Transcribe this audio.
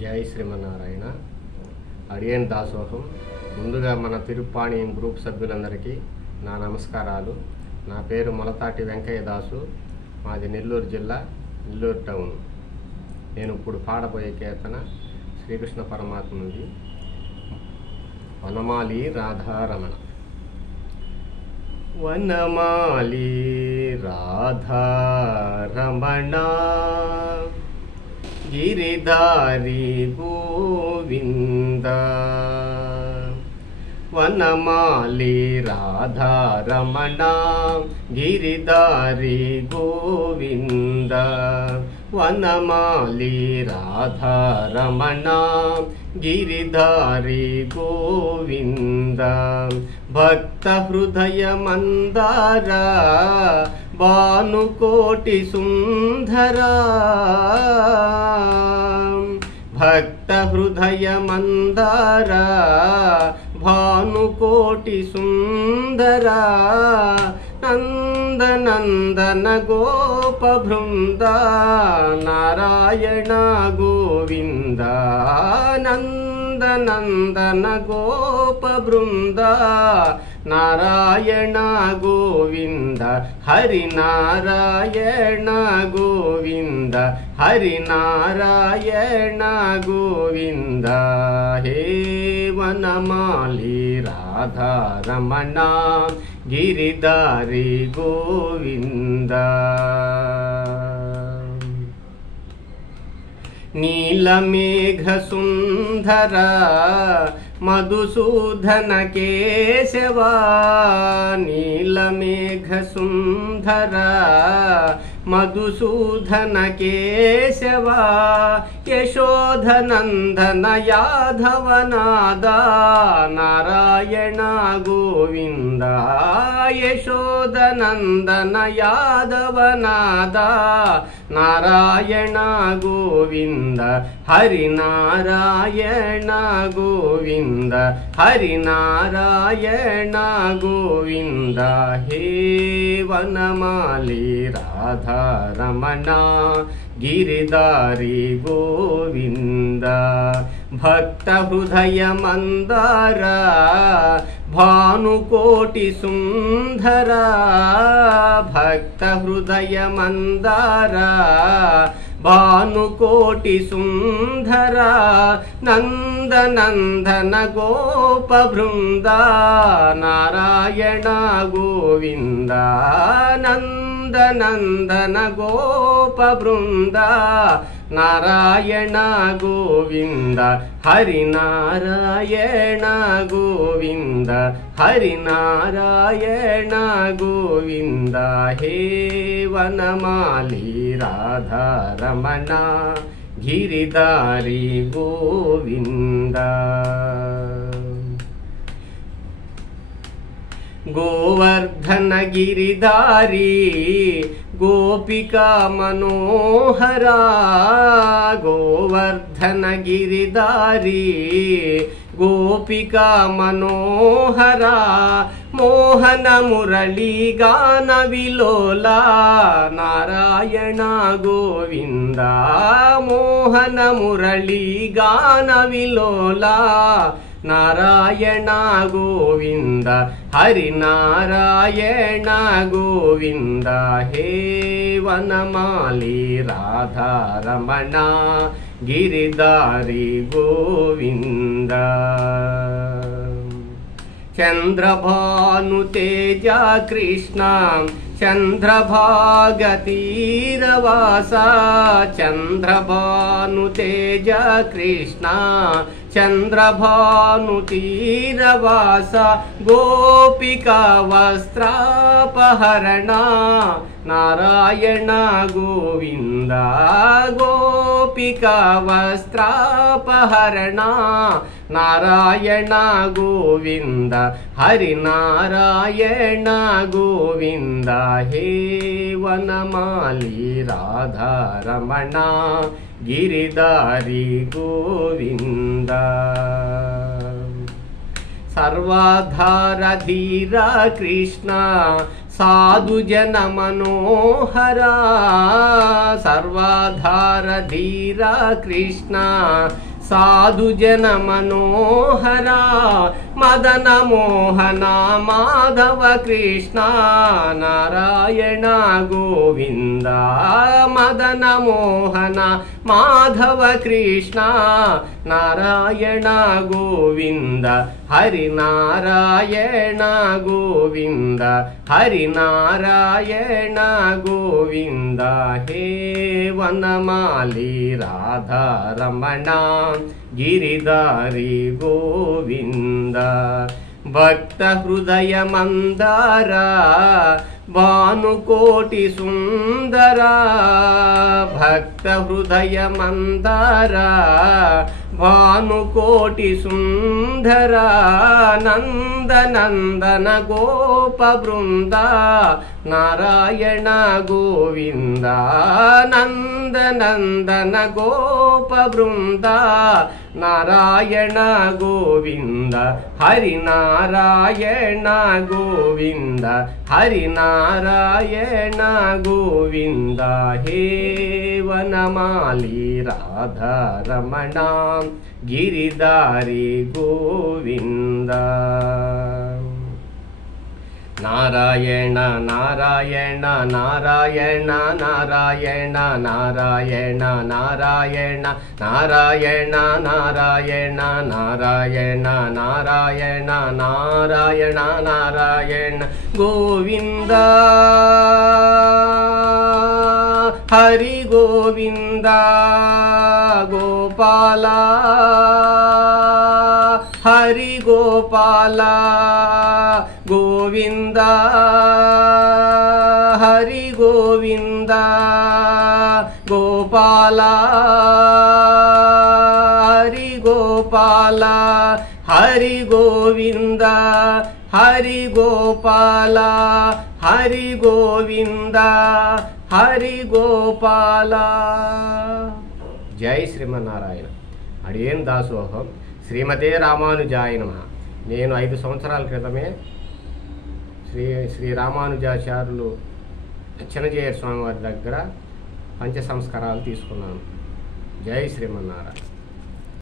జై శ్రీమన్నారాయణ. అడియన్ దాసోహం. ముందుగా మన తిరుప్పాణి గ్రూప్ సభ్యులందరికీ నా నమస్కారాలు. నా పేరు మొలతాటి వెంకయ్య దాసు. మాది నెల్లూరు జిల్లా, నెల్లూరు టౌన్. నేను ఇప్పుడు పాడబోయే కీర్తన శ్రీకృష్ణ పరమాత్మ నుండి, వనమాలి రాధారమణ. వనమాలి రాధారమణ గిరిధారి గోవింద. వనమాలి రాధారమణ గిరిధారి గోవింద. వనమాలి రాధారమణ గిరిధారి గోవింద. భక్త హృదయ మందార భానుకోటి సుందర. భక్త హృదయ మందార భానుకోటి సుందర. నందనందన గోప బృంద నారాయణ గోవింద. నందనందన గోప బృంద నారాయణ గోవింద. హరి నారాయణ గోవింద, హరి నారాయణ గోవింద. హే వనమాలి రాధారమణ గిరిధారి గోవింద. నీలమేఘ సుందర మధుసూదన కేశవా. నీలమేఘ సుందర మధుసూదన కేశవా. యశోధనందన యాదవనాద నారాయణ గోవింద. యశోధనందన యాదవనాద నారాయణ గోవింద. హరి నారాయణ గోవింద, హరి నారాయణ గోవింద. హే వనమాలి రాధారమణ గిరిధారి గోవింద. భక్త హృదయ మందార భానుకోటి సుందర. భక్త హృదయ మందార భానుకోటి సుందర. నందనందన గోప బృంద నారాయణ గోవింద. నందనందన గోప బృంద నారాయణ గోవింద. హరి నారాయణ గోవింద, హరి నారాయణ గోవింద. హే వనమాలి రాధారమణ గిరిధారి గోవింద. గోవర్ధన గిరిధారి గోపికా మనోహరా. గోవర్ధన గిరిధారి గోపికా మనోహరా. మోహన మురళీ గాన విలోలా నారాయణ గోవింద. మోహన మురళీ గాన విలోలా నారాయణ గోవింద. హరి నారాయణ గోవింద. హే వనమాలి రాధారమణ గిరిధారి గోవింద. చంద్రభాను తేజ కృష్ణ చంద్రభాగతీరవాస. చంద్రభాను తేజ కృష్ణ చంద్రభాను తీరవాస. గోపికా వస్త్రాపహరణ నారాయణ గోవింద. గోపికా వస్త్రాపహరణ నారాయణ గోవింద. హరి నారాయణ గోవింద. హే వనమాలి రాధారమణ గిరిధారి గోవింద. सर्वाधार धीरा कृष्ण साधु जन मनोहरा सर्वाधार धीरा कृष्ण సాధు జన మనోహరా మదన మోహన మాధవ కృష్ణ నారాయణ గోవింద మదన మోహన మాధవ కృష్ణ నారాయణ గోవింద హరి నారాయణ గోవింద హరి నారాయణ గోవింద హే వనమాలి రాధారమణ గిరిధారి గోవింద భక్త హృదయ మందార భానుకోటి సుందర భక్త హృదయ మందార భానుకోటి సుందర నందనందన గోప బృంద నారాయణ గోవింద నందనందన గోప బృంద నారాయణ గోవింద హరి నారాయణ గోవింద హరి నారాయణ గోవింద హే వనమాలి రాధారమణ గిరిధారి గోవింద నారాయణ నారాయణ నారాయణ నారాయణ నారాయణ నారాయణ నారాయణ నారాయణ నారాయణ నారాయణ నారాయణ నారాయణ గోవింద హరి గోవింద గోపాల హరి గోపాల గోవింద హరి గోవింద గోపాల హరి గోపాల హరి గోవింద హరి గోపాల హరి గోవింద హరి గోపాల. జై శ్రీమన్నారాయణ. అడియేన్ దాసోహం శ్రీమతే రామానుజాయ నమః. నేను 5 సంవత్సరాల క్రితమే శ్రీ రామానుజాచార్యులు చిన్నజీయర్ స్వామి వారి దగ్గర పంచ సంస్కారాలు తీసుకున్నాను. జై శ్రీమన్నారాయణ.